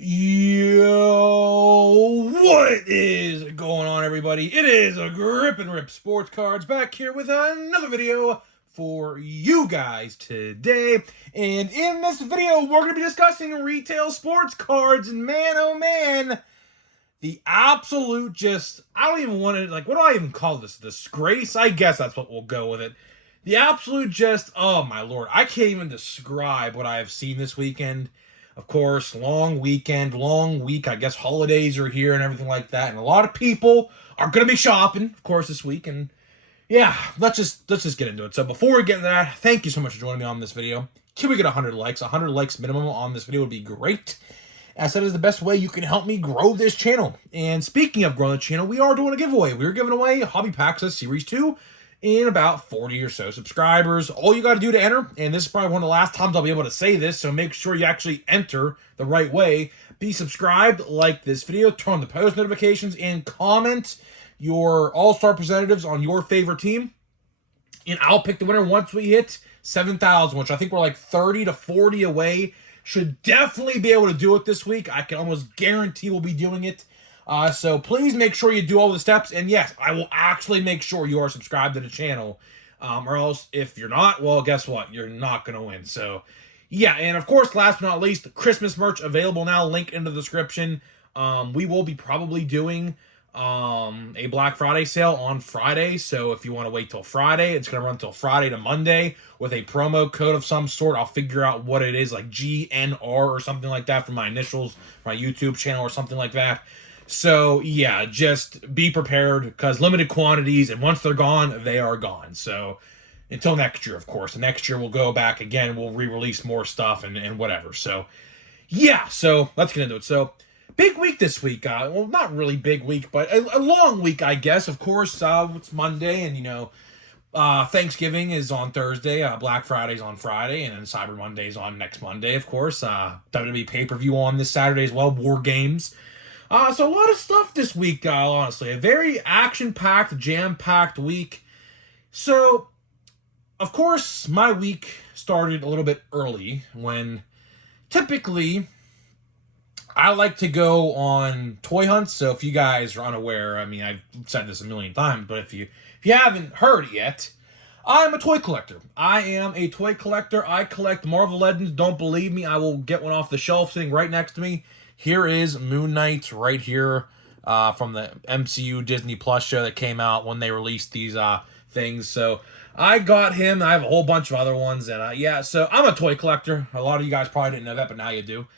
Yo, what is going on, everybody? It is a Grip and Rip Sports Cards back here with another video for you guys today. And in this video, we're going to be discussing retail sports cards. And man, oh man, the absolute I don't even want to, what do I even call this? Disgrace? I guess that's what we'll go with it. The absolute oh my lord, I can't even describe what I have seen this weekend. Of course, long weekend, long week. I guess holidays are here and everything like that. And a lot of people are going to be shopping, of course, this week. And yeah, let's just get into it. So before we get into that, thank you so much for joining me on this video. Can we get 100 likes? 100 likes minimum on this video would be great, as that is the best way you can help me grow this channel. And speaking of growing the channel, we are doing a giveaway. We're giving away Hobby Packs Series 2 in about 40 or so subscribers. All you got to do to enter, and this is probably one of the last times I'll be able to say this, so make sure you actually enter the right way. Be subscribed, like this video, turn on the post notifications, and comment your all-star representatives on your favorite team. And I'll pick the winner once we hit 7,000, which I think we're like 30 to 40 away. Should definitely be able to do it this week. I can almost guarantee we'll be doing it. So please make sure you do all the steps. And yes, I will actually make sure you are subscribed to the channel. Or else, if you're not, well, guess what? You're not going to win. So, yeah. And of course, last but not least, Christmas merch available now. Link in the description. We will be probably doing a Black Friday sale on Friday. So if you want to wait till Friday, it's going to run till Friday to Monday with a promo code of some sort. I'll figure out what it is, like GNR or something like that for my initials, my YouTube channel or something like that. So, yeah, just be prepared, because limited quantities, and once they're gone, they are gone. So, until next year, of course. And next year, we'll go back again. We'll re-release more stuff and whatever. So, yeah. So, let's get into it. So, big week this week. Well, not really big week, but a long week, I guess. Of course, it's Monday, and, Thanksgiving is on Thursday. Black Friday's on Friday, and then Cyber Monday's on next Monday, of course. WWE pay-per-view on this Saturday as well. War Games. So a lot of stuff this week, honestly. A very action-packed, jam-packed week. So, of course, my week started a little bit early, when typically I like to go on toy hunts. So if you guys are unaware, I mean, I've said this a million times, but if you haven't heard it yet, I'm a toy collector. I am a toy collector. I collect Marvel Legends. Don't believe me, I will get one off the shelf sitting right next to me. Here is Moon Knight right here from the MCU Disney Plus show that came out when they released these things. So I got him. I have a whole bunch of other ones. And yeah, so I'm a toy collector. A lot of you guys probably didn't know that, but now you do.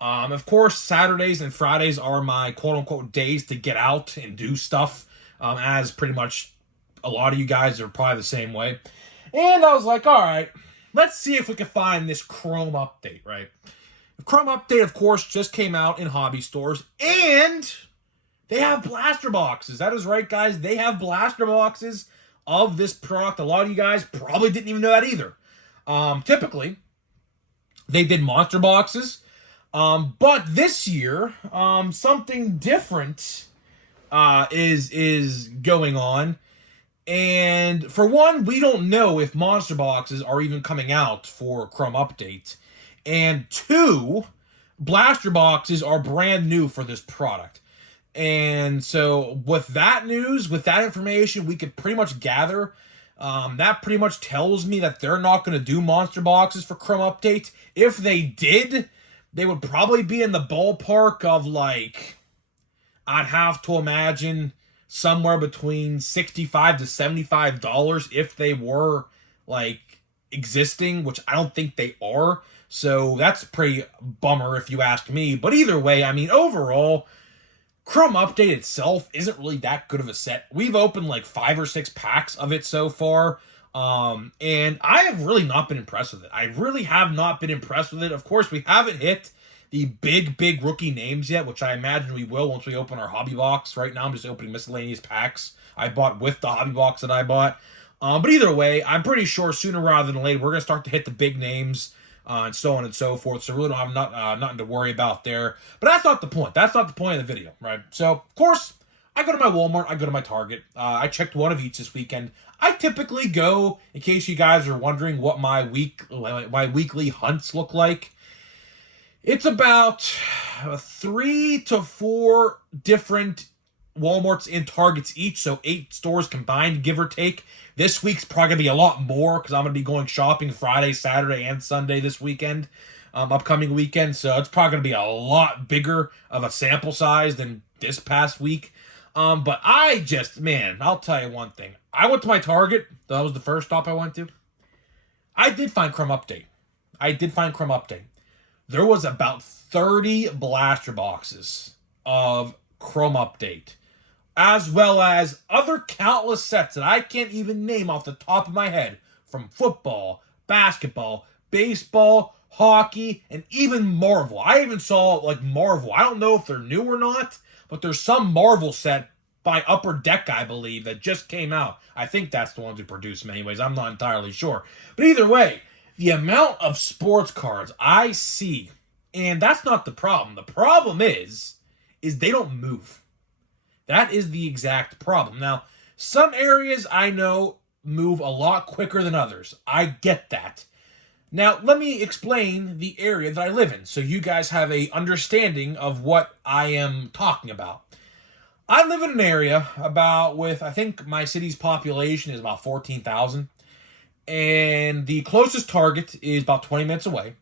Of course, Saturdays and Fridays are my quote-unquote days to get out and do stuff, as pretty much a lot of you guys are probably the same way. And I was like, all right, let's see if we can find this Chrome update, right? The Chrome update, of course, just came out in hobby stores, and they have blaster boxes. That is right, guys. They have blaster boxes of this product. A lot of you guys probably didn't even know that either. Typically, they did monster boxes, but this year, something different is going on. And for one, we don't know if monster boxes are even coming out for Chrome update. And two, blaster boxes are brand new for this product. And so with that news, with that information, we could pretty much gather, that pretty much tells me that they're not going to do monster boxes for Chrome update. If they did, they would probably be in the ballpark of, like, I'd have to imagine somewhere between $65 to $75 if they were, like, existing, which I don't think they are. So that's pretty bummer if you ask me. But either way, I mean, overall, Chrome Update itself isn't really that good of a set. We've opened like 5 or 6 packs of it so far. And I have really not been impressed with it. I really have not been impressed with it. Of course, we haven't hit the big rookie names yet, which I imagine we will once we open our hobby box. Right now, I'm just opening miscellaneous packs I bought with the hobby box that I bought. But either way, I'm pretty sure sooner rather than later, we're going to start to hit the big names. And so on and so forth. So really don't have nothing to worry about there. But that's not the point. That's not the point of the video, right? So, of course, I go to my Walmart. I go to my Target. I checked one of each this weekend. I typically go, in case you guys are wondering what my weekly hunts look like. It's about 3 to 4 different Walmarts and Targets each, so 8 stores combined, give or take. This week's probably going to be a lot more because I'm going to be going shopping Friday, Saturday, and Sunday this weekend, upcoming weekend, so it's probably going to be a lot bigger of a sample size than this past week. But I'll tell you one thing. I went to my Target. That was the first stop I went to. I did find Crumb Update. There was about 30 blaster boxes of Chrome Update, as well as other countless sets that I can't even name off the top of my head, from football, basketball, baseball, hockey, and even Marvel. I even saw, Marvel. I don't know if they're new or not, but there's some Marvel set by Upper Deck, I believe, that just came out. I think that's the ones who produce them anyways. I'm not entirely sure. But either way, the amount of sports cards I see, and that's not the problem. The problem is they don't move. That is the exact problem. Now, some areas I know move a lot quicker than others. I get that. Now, let me explain the area that I live in so you guys have a understanding of what I am talking about. I live in an area I think my city's population is about 14,000, and the closest Target is about 20 minutes away.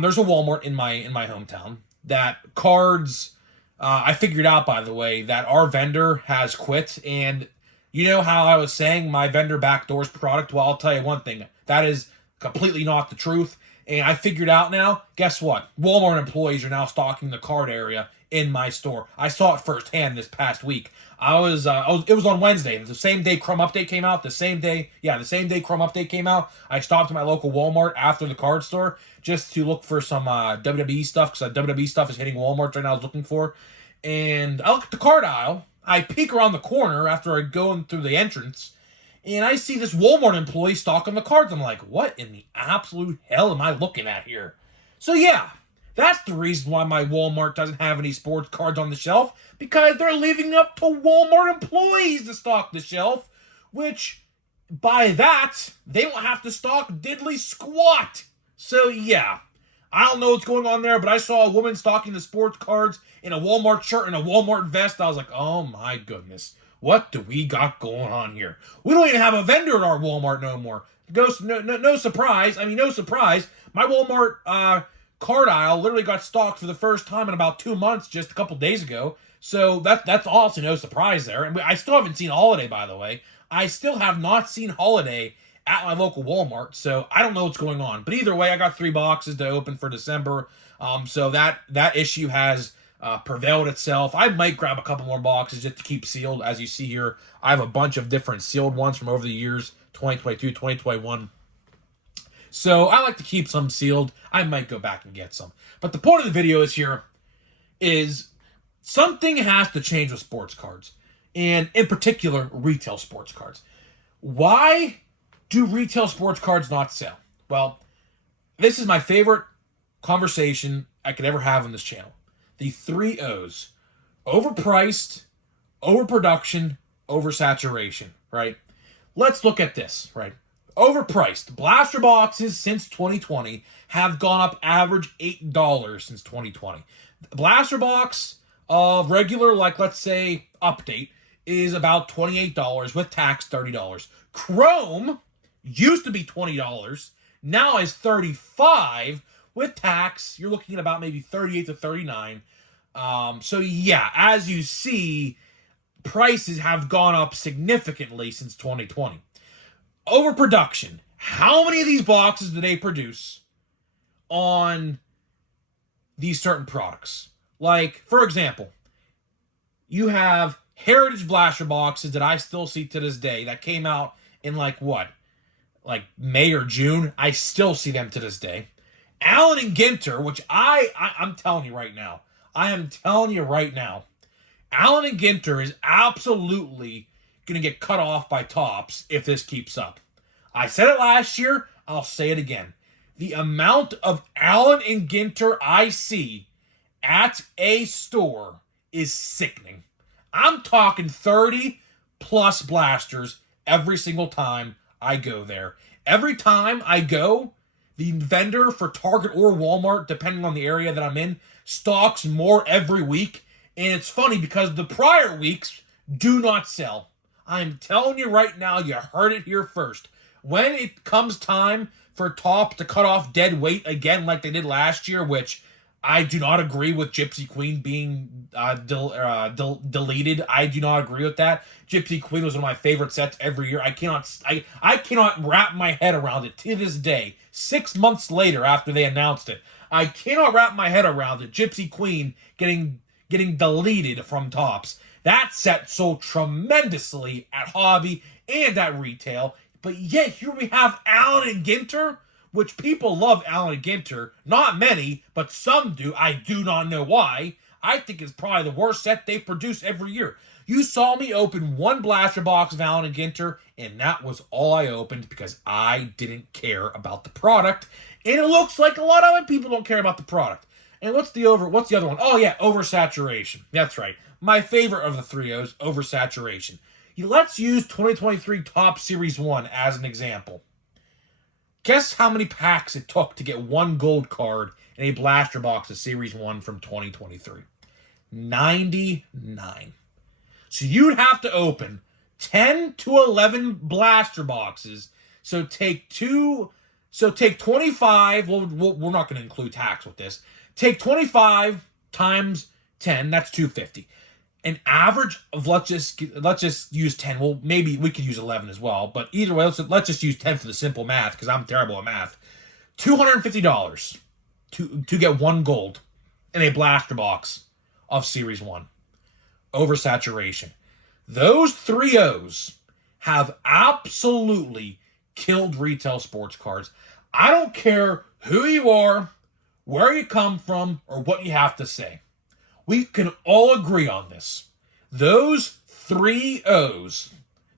There's a Walmart in my hometown that cards. I figured out, by the way, that our vendor has quit, and you know how I was saying my vendor backdoors product? Well, I'll tell you one thing. That is completely not the truth, and I figured out now, guess what? Walmart employees are now stocking the card area in my store. I saw it firsthand this past week. It was on Wednesday, the same day Crumb Update came out, the same day Crumb Update came out. I stopped at my local Walmart after the card store just to look for some WWE stuff, because WWE stuff is hitting Walmart right now I was looking for. And I look at the card aisle, I peek around the corner after I go in through the entrance, and I see this Walmart employee stocking the cards. I'm like, what in the absolute hell am I looking at here? So yeah, that's the reason why my Walmart doesn't have any sports cards on the shelf, because they're leaving up to Walmart employees to stock the shelf, which, by that, they don't have to stock diddly squat. So yeah, I don't know what's going on there, but I saw a woman stocking the sports cards in a Walmart shirt and a Walmart vest. I was like, oh my goodness, what do we got going on here? We don't even have a vendor at our Walmart no more. No surprise. I mean, no surprise. My Walmart card aisle literally got stocked for the first time in about 2 months just a couple days ago. So that's also no surprise there. And I still haven't seen Holiday, by the way. I still have not seen Holiday at my local Walmart, so I don't know what's going on. But either way, I got 3 boxes to open for December. So that issue has prevailed itself. I might grab a couple more boxes just to keep sealed. As you see here, I have a bunch of different sealed ones from over the years, 2022, 2021. So I like to keep some sealed. I might go back and get some. But the point of the video is something has to change with sports cards, and in particular, retail sports cards. Why do retail sports cards not sell? Well, this is my favorite conversation I could ever have on this channel. The 3 O's. Overpriced, overproduction, oversaturation, right? Let's look at this, right? Overpriced. Blaster boxes since 2020 have gone up average $8 since 2020. Blaster box of regular, let's say, Update is about $28 with tax, $30. Chrome used to be $20, now is $35 with tax. You're looking at about maybe $38 to $39. So yeah, as you see, prices have gone up significantly since 2020. Overproduction. How many of these boxes do they produce on these certain products? Like, for example, you have Heritage Blaster boxes that I still see to this day that came out in May or June. I still see them to this day. Allen and Ginter, which I'm telling you right now, Allen and Ginter is absolutely going to get cut off by Topps if this keeps up. I said it last year, I'll say it again. The amount of Allen and Ginter I see at a store is sickening. I'm talking 30 plus blasters every single time I go there. Every time I go, the vendor for Target or Walmart, depending on the area that I'm in, stocks more every week. And it's funny because the prior weeks do not sell. I'm telling you right now, you heard it here first. When it comes time for Topps to cut off dead weight again like they did last year, which I do not agree with Gypsy Queen being deleted. I do not agree with that. Gypsy Queen was one of my favorite sets every year. I cannot wrap my head around it to this day. 6 months later after they announced it, I cannot wrap my head around it. Gypsy Queen getting deleted from Topps. That set sold tremendously at hobby and at retail. But yet here we have Allen and Ginter, which people love Allen and Ginter. Not many, but some do. I do not know why. I think it's probably the worst set they produce every year. You saw me open one blaster box of Allen and Ginter, and that was all I opened because I didn't care about the product. And it looks like a lot of other people don't care about the product. And what's the other one? Oh yeah, oversaturation. That's right. My favorite of the three O's, oversaturation. Let's use 2023 Topps Series 1 as an example. Guess how many packs it took to get one gold card in a blaster box of Series 1 from 2023? 99. So you'd have to open 10 to 11 blaster boxes. So take 25. Well, we're not going to include tax with this. Take 25 times 10. That's 250. An average of let's just use 10. Well, maybe we could use 11 as well, but either way, let's just use 10 for the simple math because I'm terrible at math. $250 to get one gold in a blaster box of Series 1. Oversaturation. Those three O's have absolutely killed retail sports cards. I don't care who you are, where you come from, or what you have to say. We can all agree on this. Those three O's,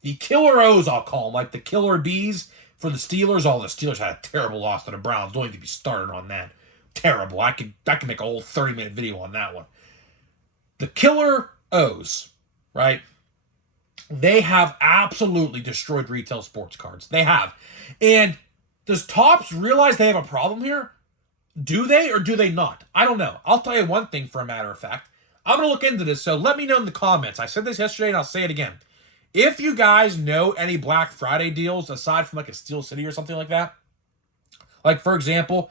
the killer O's I'll call them, like the killer B's for the Steelers. The Steelers had a terrible loss to the Browns. Don't even be started on that. Terrible. I could make a whole 30-minute video on that one. The killer O's, right? They have absolutely destroyed retail sports cards. They have. And does Topps realize they have a problem here? Do they or do they not? I don't know. I'll tell you one thing for a matter of fact. I'm going to look into this, so let me know in the comments. I said this yesterday and I'll say it again. If you guys know any Black Friday deals aside from like a Steel City or something like that, like for example,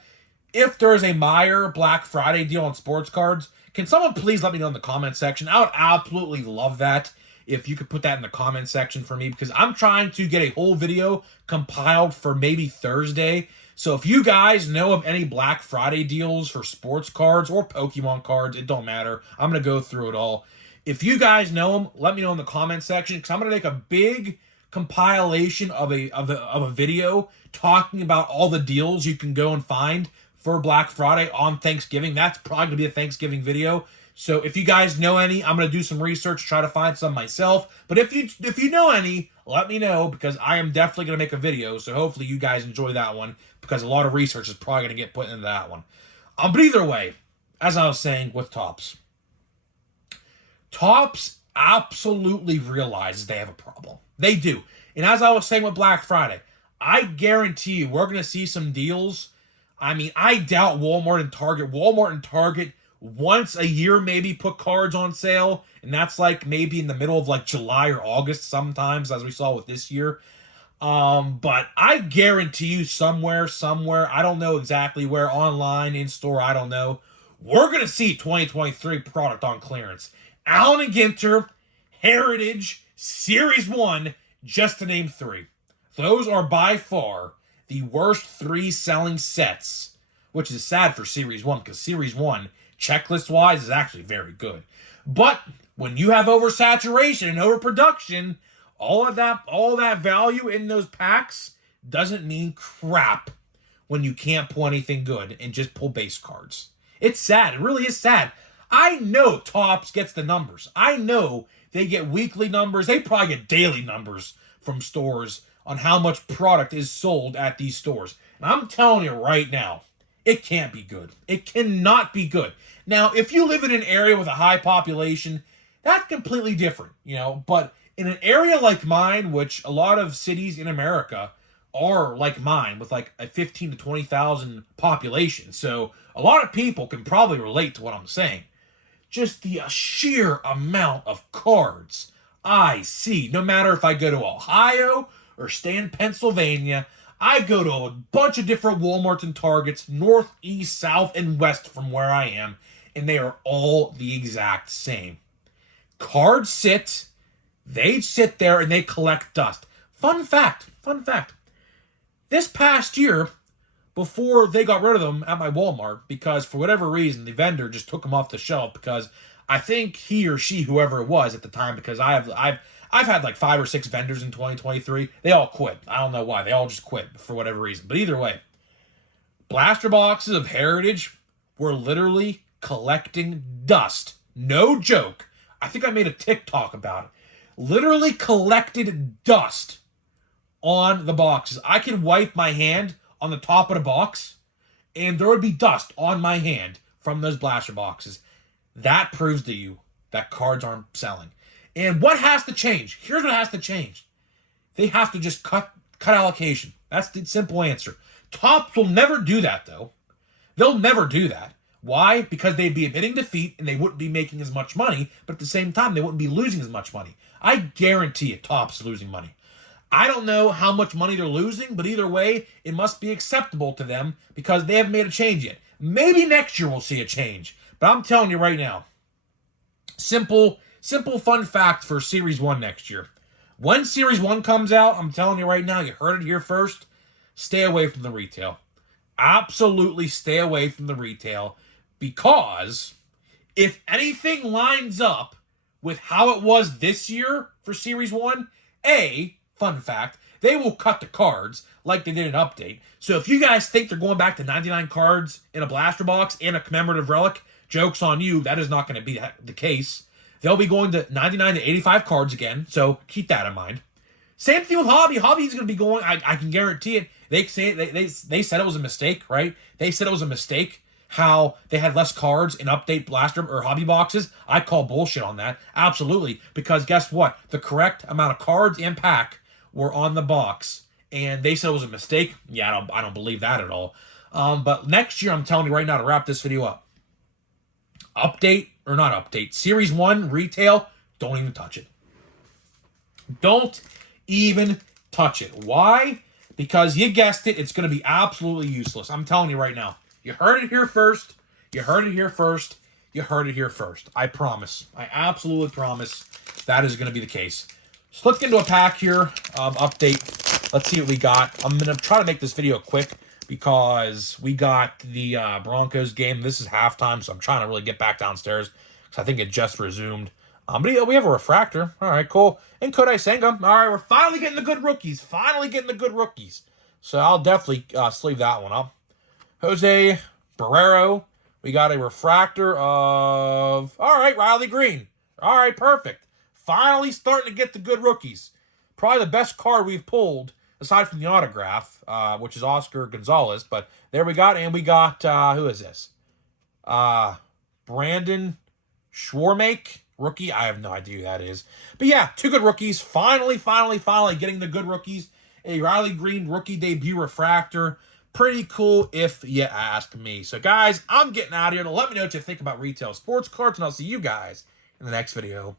if there's a Meijer Black Friday deal on sports cards, can someone please let me know in the comment section? I would absolutely love that if you could put that in the comment section for me because I'm trying to get a whole video compiled for maybe Thursday. So if you guys know of any Black Friday deals for sports cards or Pokemon cards, it don't matter. I'm going to go through it all. If you guys know them, let me know in the comment section because I'm going to make a big compilation of a video talking about all the deals you can go and find for Black Friday on Thanksgiving. That's probably going to be a Thanksgiving video. So if you guys know any, I'm going to do some research, try to find some myself. But if you know any, let me know because I am definitely going to make a video. So hopefully you guys enjoy that one because a lot of research is probably going to get put into that one. But either way, as I was saying with Topps absolutely realizes they have a problem. They do. And as I was saying with Black Friday, I guarantee you we're going to see some deals. I mean, I doubt Walmart and Target once a year maybe put cards on sale, and that's like maybe in the middle of like July or August sometimes, as we saw with this year. But I guarantee you somewhere, I don't know exactly where, online, in store, I don't know, we're going to see 2023 product on clearance. Allen and Ginter, Heritage, Series 1, just to name three. Those are by far the worst three selling sets, which is sad for Series 1 because Series 1, checklist-wise, is actually very good. But when you have oversaturation and overproduction, all of that value in those packs doesn't mean crap when you can't pull anything good and just pull base cards. It's sad. It really is sad. I know Topps gets the numbers. I know they get weekly numbers. They probably get daily numbers from stores on how much product is sold at these stores. And I'm telling you right now, it can't be good. It cannot be good. Now, if you live in an area with a high population, that's completely different, but in an area like mine, which a lot of cities in America are like mine, with like a 15 to 20,000 population. So A lot of people can probably relate to what I'm saying. Just the sheer amount of cards I see, no matter if I go to Ohio or stay in Pennsylvania. I go to a bunch of different Walmarts and Targets, north, east, south, and west from where I am, and they are all the exact same. Cards they sit there and they collect dust. Fun fact. This past year, before they got rid of them at my Walmart, because for whatever reason, the vendor just took them off the shelf because I think he or she, whoever it was at the time, because I've had like 5 or 6 vendors in 2023. They all quit. I don't know why. They all just quit for whatever reason. But either way, blaster boxes of Heritage were literally collecting dust. No joke. I think I made a TikTok about it. Literally collected dust on the boxes. I could wipe my hand on the top of the box, and there would be dust on my hand from those blaster boxes. That proves to you that cards aren't selling. And what has to change? Here's what has to change. They have to just cut allocation. That's the simple answer. Topps will never do that, though. They'll never do that. Why? Because they'd be admitting defeat and they wouldn't be making as much money, but at the same time, they wouldn't be losing as much money. I guarantee it, Topps is losing money. I don't know how much money they're losing, but either way, it must be acceptable to them because they haven't made a change yet. Maybe next year we'll see a change, but I'm telling you right now, simple fun fact for Series 1 next year. When Series 1 comes out, I'm telling you right now, you heard it here first, stay away from the retail. Absolutely stay away from the retail because if anything lines up with how it was this year for Series 1, fun fact, they will cut the cards like they did in Update. So if you guys think they're going back to 99 cards in a blaster box and a commemorative relic, joke's on you. That is not going to be the case. They'll be going to 99 to 85 cards again, so keep that in mind. Same thing with Hobby. Hobby's going to be going, I can guarantee it. They said it was a mistake, right? They said it was a mistake how they had less cards in Update blaster or Hobby boxes. I call bullshit on that. Absolutely. Because guess what? The correct amount of cards and pack were on the box, and they said it was a mistake. Yeah, I don't believe that at all. But next year, I'm telling you right now to wrap this video up. Series 1 retail, don't even touch it. Don't even touch it. Why? Because you guessed it, it's going to be absolutely useless. I'm telling you right now. You heard it here first. I promise. I absolutely promise that is going to be the case. So let's get into a pack here. Update. Let's see what we got. I'm going to try to make this video quick because we got the Broncos game. This is halftime, so I'm trying to really get back downstairs because I think it just resumed. But yeah, we have a refractor. All right, cool. And Kodai Senga. All right, we're finally getting the good rookies. So I'll definitely sleeve that one up. Jose Barrero. We got a refractor of, all right, Riley Green. All right, perfect. Finally starting to get the good rookies. Probably the best card we've pulled, aside from the autograph, which is Oscar Gonzalez. But there we got, and we got, who is this? Brandon Schwarmake, rookie. I have no idea who that is. But yeah, 2 good rookies. Finally getting the good rookies. A Riley Green rookie debut refractor. Pretty cool if you ask me. So guys, I'm getting out of here. Let me know what you think about retail sports cards, and I'll see you guys in the next video.